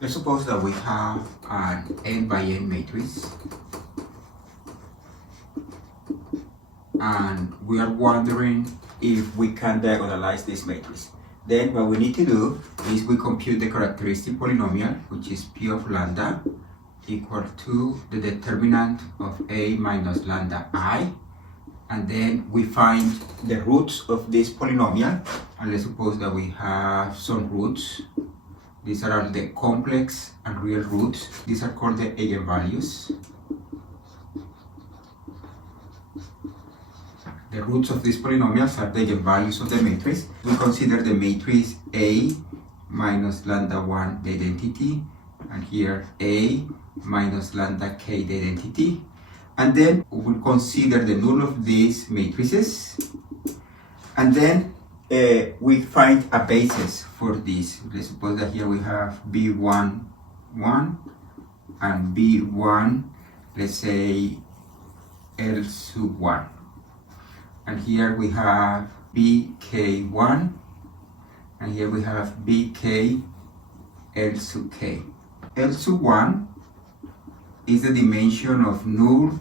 Let's suppose that we have an n by n matrix and we are wondering if we can diagonalize this matrix. Then what we need to do is we compute the characteristic polynomial, which is p of lambda equal to the determinant of a minus lambda I, and then we find the roots of this polynomial. And let's suppose that we have some roots. These are the complex and real roots. These are called the eigenvalues. The roots of these polynomials are the eigenvalues of the matrix. We consider the matrix A minus lambda 1 the identity, and here A minus lambda k the identity. And then we will consider the null of these matrices. And then we find a basis for this. Let's suppose that here we have B1, 1, and B1, let's say L sub 1. And here we have BK1, and here we have BK L sub k. L sub 1 is the dimension of null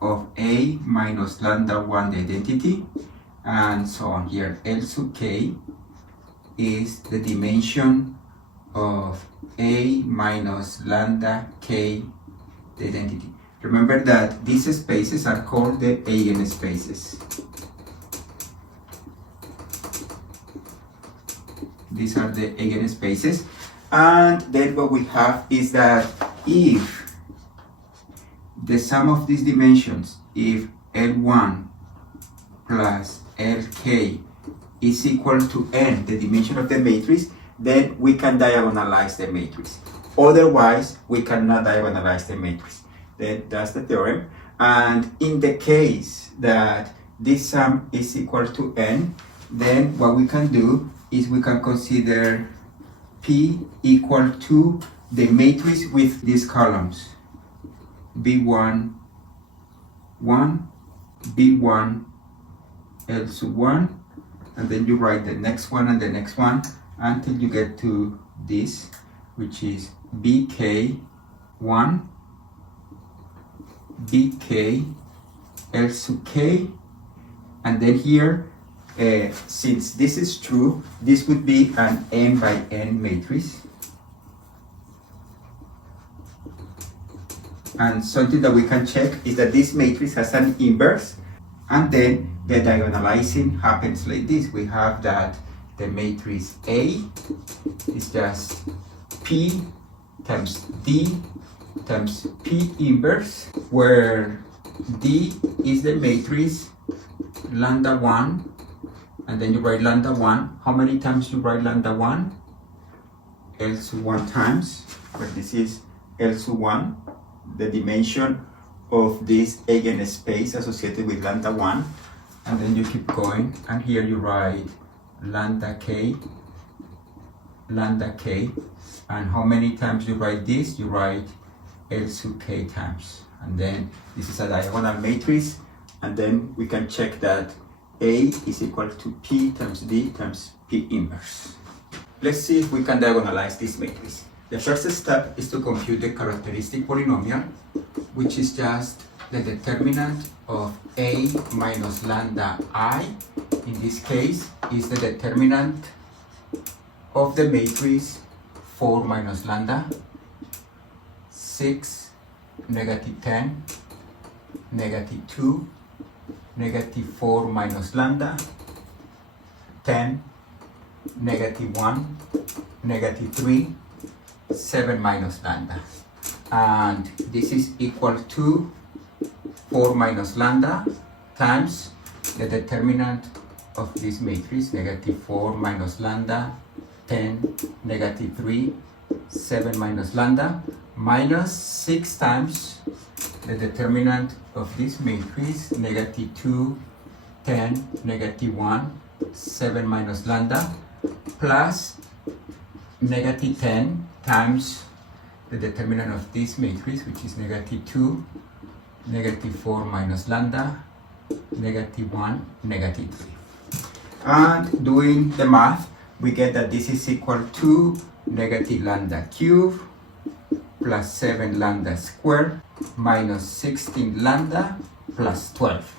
of A minus lambda 1 the identity, and so on. Here L sub k is the dimension of A minus lambda k the identity. Remember that these spaces are called the eigenspaces. These are the eigenspaces. And then what we have is that if the sum of these dimensions, if L1 plus Lk is equal to n, the dimension of the matrix, then we can diagonalize the matrix. Otherwise, we cannot diagonalize the matrix. Then that's the theorem. And in the case that this sum is equal to n, then what we can do is we can consider P equal to the matrix with these columns. B1, 1, B1, L sub 1, and then you write the next one and the next one until you get to this, which is BK1, BK, L sub k, and then here, since this is true, this would be an n by n matrix. And something that we can check is that this matrix has an inverse, and then the diagonalizing happens like this. We have that the matrix A is just P times D times P inverse, where D is the matrix lambda 1, and then you write lambda 1. How many times you write lambda 1? L sub 1 times, but this is L sub 1, the dimension of this eigenspace associated with lambda 1, and then you keep going, and here you write lambda k, and how many times you write this? You write L sub k times, and then this is a diagonal matrix, and then we can check that A is equal to P times D times P inverse. Let's see if we can diagonalize this matrix. The first step is to compute the characteristic polynomial, which is just the determinant of A minus lambda I. In this case, is the determinant of the matrix 4 minus lambda, 6, negative 10, negative 2, negative 4 minus lambda, 10, negative 1, negative 3, 7 minus lambda. And this is equal to 4 minus lambda times the determinant of this matrix, negative 4 minus lambda, 10, negative 3, 7 minus lambda, minus 6 times the determinant of this matrix, negative 2, 10, negative 1, 7 minus lambda, plus negative 10 times the determinant of this matrix, which is negative 2, negative 4 minus lambda, negative 1, negative 3. And doing the math, we get that this is equal to negative lambda cubed plus 7 lambda squared minus 16 lambda plus 12.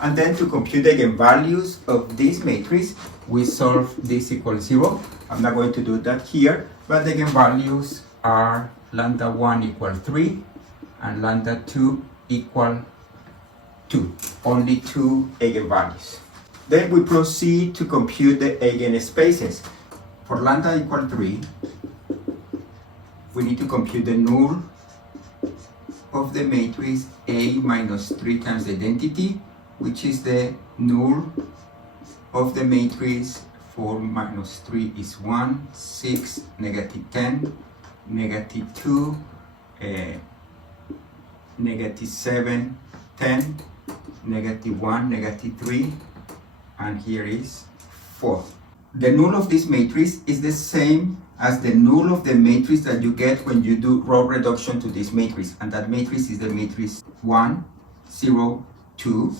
And then to compute the eigenvalues of this matrix, we solve this equals 0. I'm not going to do that here, but the eigenvalues are lambda 1 equal 3 and lambda 2 equal 2. Only 2 eigenvalues. Then we proceed to compute the eigenspaces. For lambda equal 3, we need to compute the null of the matrix A minus 3 times the identity, which is the null of the matrix 4 minus 3 is 1, 6, negative 10, negative 2, negative 7, 10, negative 1, negative 3, and here is 4. The null of this matrix is the same as the null of the matrix that you get when you do row reduction to this matrix, and that matrix is the matrix 1, 0, 2,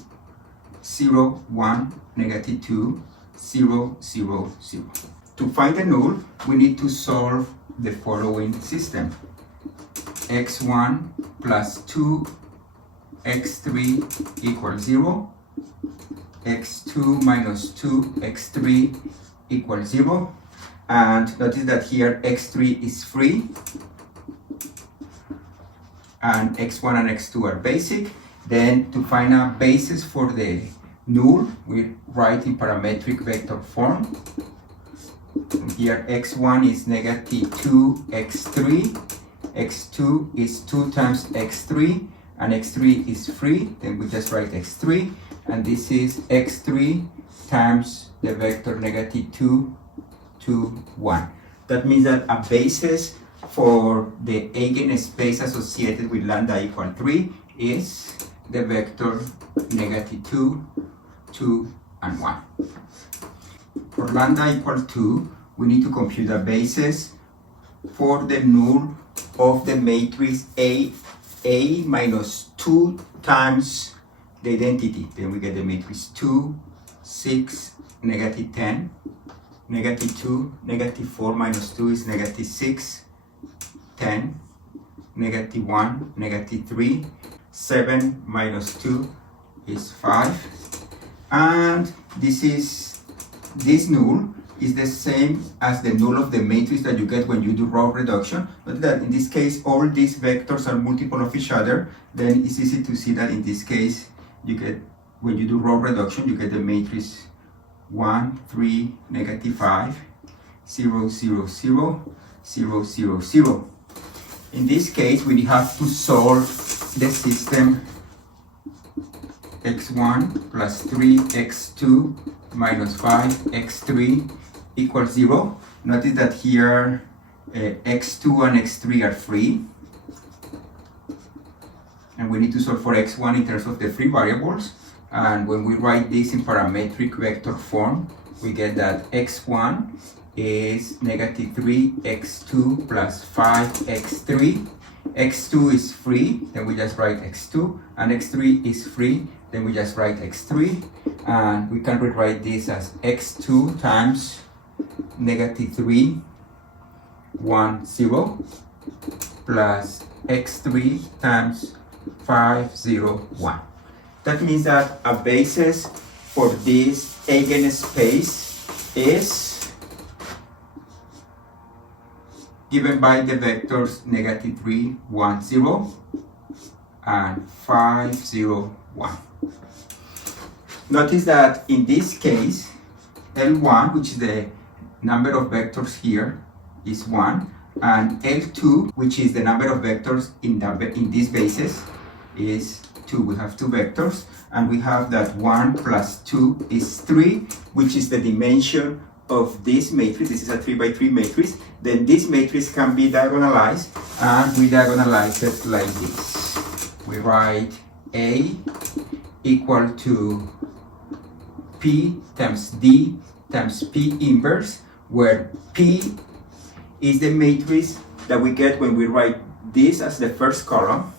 0, 1, negative 2, 0, 0, 0. To find the null, we need to solve the following system. x1 plus 2 x3 equals 0, x2 minus 2 x3 equals 0, and notice that here x3 is free and x1 and x2 are basic. Then to find a basis for the null, we write in parametric vector form. Here x1 is negative 2 x3, x2 is 2 times x3, and x3 is free, then we just write x3, and this is x3 times the vector negative 2, 2, 1. That means that a basis for the eigenspace associated with lambda equal 3 is the vector negative 2, 2, and 1. For lambda equal 2, we need to compute a basis for the null of the matrix A minus 2 times the identity. Then we get the matrix 2, 6, negative 10, negative 2, negative 4 minus 2 is negative 6, 10, negative 1, negative 3, 7 minus 2 is 5, and this null is the same as the null of the matrix that you get when you do row reduction, but that in this case all these vectors are multiple of each other. Then it's easy to see that in this case you get, when you do row reduction, you get the matrix 1, 3, negative 5, 0, 0, 0, 0, 0, 0. In this case, we have to solve the system x1 plus 3 x2 minus 5 x3 equals 0. Notice that here x2 and x3 are free, and we need to solve for x1 in terms of the free variables. And when we write this in parametric vector form, we get that x1 is negative 3 x2 plus 5 x3. x2 is free, then we just write x2, and x3 is free, then we just write x3, and we can rewrite this as x2 times negative 3, 1, 0, plus x3 times 5, 0, 1. That means that a basis for this eigenspace is given by the vectors negative 3, 1, 0, and 5, 0, 1. Notice that in this case, L1, which is the number of vectors here, is 1, and L2, which is the number of vectors in this basis, is 2. We have 2 vectors, and we have that 1 plus 2 is 3, which is the dimension of this matrix. This is a 3 by 3 matrix. Then this matrix can be diagonalized, and we diagonalize it like this. We write A equal to P times D times P inverse, where P is the matrix that we get when we write this as the first column,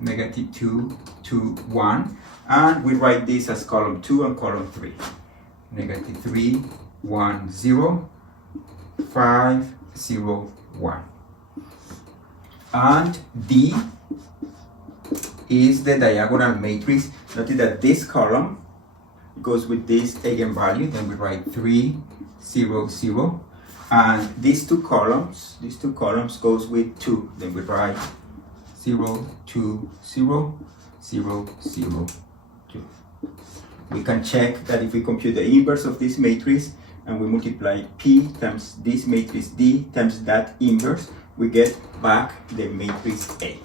negative 2, 2, 1, and we write this as column 2 and column 3. Negative 3, 1, 0, 5, 0, 1. And D is the diagonal matrix. Notice that this column goes with this eigenvalue, then we write 3, 0, 0. And these two columns goes with 2, then we write 0, 2, 0, 0, 0, 2. We can check that if we compute the inverse of this matrix and we multiply P times this matrix D times that inverse, we get back the matrix A.